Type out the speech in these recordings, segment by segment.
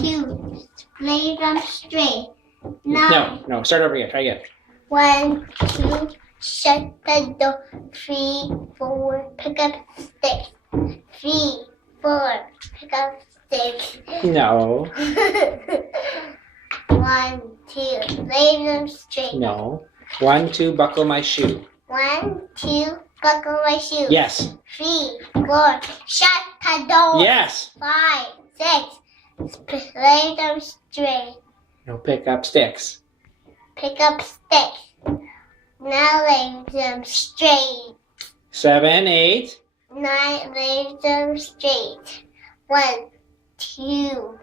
2, lay them straight. 9. No, start over again. Try again. 1, 2, shut the door. 3, 4, pick up sticks. 3, 4, pick up sticks. No, 1, 2, lay them straight. no. 1, 2, buckle my shoe. 1, 2, buckle my shoe. Yes, 3, 4, shut the door. yes. 5, 6, lay them straight. No, pick up sticks. Pick up sticks. Now lay them straight. 7, 8. 9, lay them straight. 1, 2,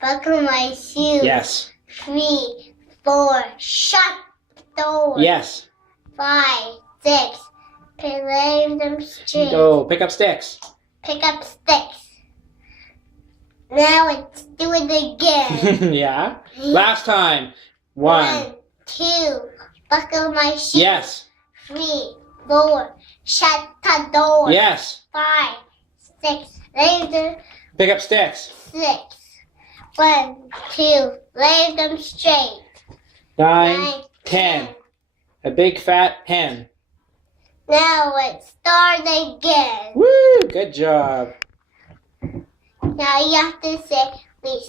buckle my shoe. Yes, 3, 4, shut the door. yes. 5, 6, lay them straight. Go, pick up sticks. Pick up sticks. Now let's do it again. Yeah. Last time. 1. 2, buckle my shoe. Yes, 3, 4, shut the door. yes. 5, 6, lay them Pick up sticks. 6. 1, 2, lay them straight. 9, 10. A big fat hen. Now let's start again. Woo! Good job. Now you have to say, we